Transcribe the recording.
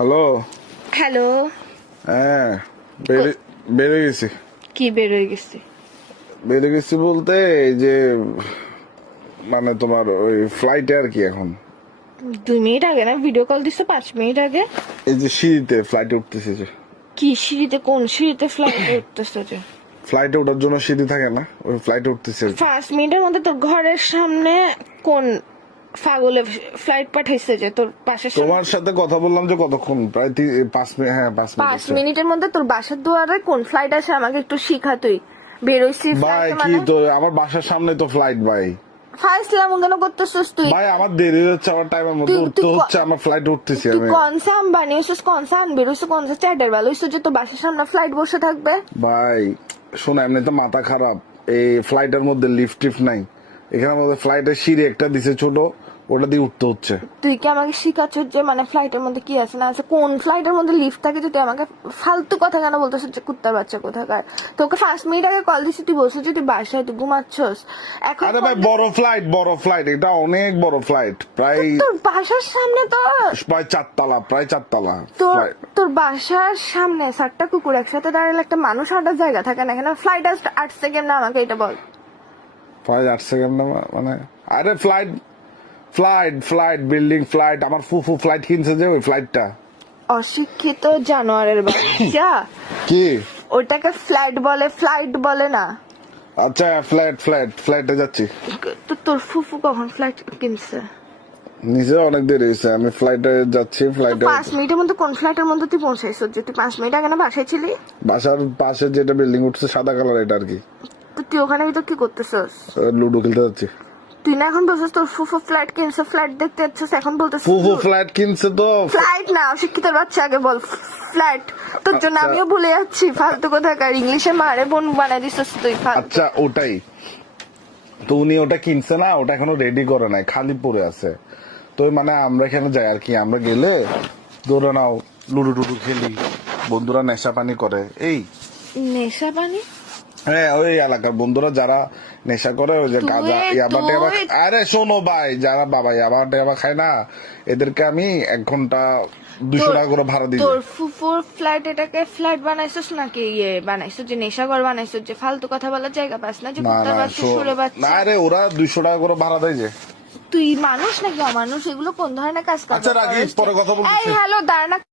Hello. Hello. হ্যাঁ, বেড়ে গেছি। কি বের হয়ে গেছে? বেড়ে গেছি বলতে এই যে মানে তোমার ওই ফ্লাইটে আর কি এখন 2 মিনিট আগে না ভিডিও কল দিছো? 5 মিনিট আগে। এই যে সিঁড়িতে ফ্লাইটে উঠতেছে যে কি সিঁড়িতে? কোন সিঁড়িতে ফ্লাইটে উঠতেছো যে? ফ্লাইটে ওঠার জন্য সিঁড়ি থাকে না, ওই ফ্লাইটে উঠতেছে। 5 মিনিটের মধ্যে তোর ঘরের সামনে কোন পাগলে ফ্লাইট পাঠাইছে যে তোর পাশের সামনে? তোমার সাথে কথা বললাম যে কতক্ষণ, প্রায় 5 মিনিট। হ্যাঁ 5 মিনিট। 5 মিনিটের মধ্যে তোর বাসার দুয়ারে কোন ফ্লাইট আসে আমাকে একটু শিখা তুই। বেরোইছি ভাই ফ্লাইটে কি মানে তো আমার বাসার সামনে তো ফ্লাইট ভাই। ফাইসলাম কেন করতেছিস তুই? ভাই আমার দেরি হচ্ছে, আমার টাইমের মধ্যে উঠতে হচ্ছে, আমার ফ্লাইট উঠতেছি তুই আমি। কনসাম বানিয়েছিস, কনসাম বেরোইছিস, কনসাম চ্যাটের বেলা হইছিস যে তোর বাসার সামনে ফ্লাইট বসে থাকবে। ভাই শোনা, এমনি তো মাথা খারাপ। এই ফ্লাইটের মধ্যে লিফট টিফট নাই, এখানের মধ্যে ফ্লাইটের সিঁড়ি একটা দিছে ছোট, ওটা দিয়ে উঠতে হচ্ছে। তুই কি আমাকে শিখাচ্ছিস যে মানে ফ্লাইটের মধ্যে কি আছে না আছে? কোন ফ্লাইটের মধ্যে লিফট থাকে? তুই আমাকে ফালতু কথা কেন বলতেছিস যে কুত্তার বাচ্চা কোথাকার? তোকে 5 মিনিট আগে কল দিছি, তুই বলছিস যে তুই বাসায়, তুই ঘুমাচ্ছস এখন। আরে ভাই বড় ফ্লাইট, এটা অনেক বড় ফ্লাইট, প্রায় তোর বাসার সামনে তো প্রায় 4 তলা, প্রায় 4 তলা তোর ফ্লাইট। তোর বাসার সামনে 7টা কুকুর একসাথে দাঁড়ালে একটা মানুষ হাঁটার জায়গা থাকে না? এখানে ফ্লাইট আসছে কেমন আমাকে এটা বল। প্রায় 8 সেকেন্ড মানে। আরে ফ্লাইট বিল্ডিং ফ্লাইট, আমার ফুফু ফ্লাইট কিনছে যে ওই ফ্লাইটটা। অশিক্ষিত জানোয়ারের বাচ্চা। কি ওটাকে ফ্লাইট বলে, ফ্লাইট বলে না। আচ্ছা ফ্লাইটে যাচ্ছি। তো তোর ফুফু কখন ফ্লাইট কিনছে? নিজে অনেক দেরি হয়েছে, আমি ফ্লাইটে যাচ্ছি। ফ্লাইটে 5 মিনিটের মধ্যে কোন ফ্লাইটের মধ্যে তুই পৌঁছাইছ যে তুই 5 মিনিট আগে না বাসায় ছিলি? বাসার পাশে যেটা বিল্ডিং উঠছে সাদা কালার, এটা আর কি। তো তুই ওখানে ভিতর কি করতেছস? লুডো খেলতে যাচ্ছি। তুই না এখন বলছিস তোর ফুফু ফ্লাইট কিনছে, ফ্লাইট দেখতে যাচ্ছিস, এখন বলতেছিস ফুফু ফ্লাইট কিনছে তো। ফ্লাইট না, অশিক্ষিতের বাচ্চা আগে বল ফ্লাইট। তোর জন্য আচ্ছা। আমিও ভুলে যাচ্ছি, ফালতু কোথাকার ইংলিশে মারে বোন বানাই দিছিস তুই ফালতু। আচ্ছা ওটাই তো, উনি ওটা কিনছে না, ওটা এখনো রেডি করে নাই, খালি পড়ে আছে। তো মানে আমরা এখানে যাই আর কি, আমরা গেলে ধরে নাও লুডো টুডু খেলি, বন্ধুরা নেশা পানি করে। এই নেশা পানি? হ্যাঁ, ওই এলাকার বন্ধুরা যারা নেশা করে, ওই যে গাঁজা ইয়াবা টেবা। আরে শোনো ভাই, যারা বাবা ইয়াবা টেবা খায় না, এদেরকে আমি 1 ঘন্টা 200 টাকা করে ভাড়া দিই। তোর ফুফুর ফ্লাইট এটাকে ফ্লাইট বানাইছিস নাকি ইয়ে বানাইছিস যে নেশাঘর বানাইছিস যে ফালতু কথা বলার জায়গা পাস না যে না কুত্তার না বাচ্চা সুরে না বাচ্চা? রে, ওরা 200 টাকা করে ভাড়া দেয় যে। তুই মানুষ নাকি অমানুষ? এগুলো কোন ধরনের কাজ? আচ্ছা রাখি, পরে কথা বলতেছি। এই হ্যালো, দাঁড়া না।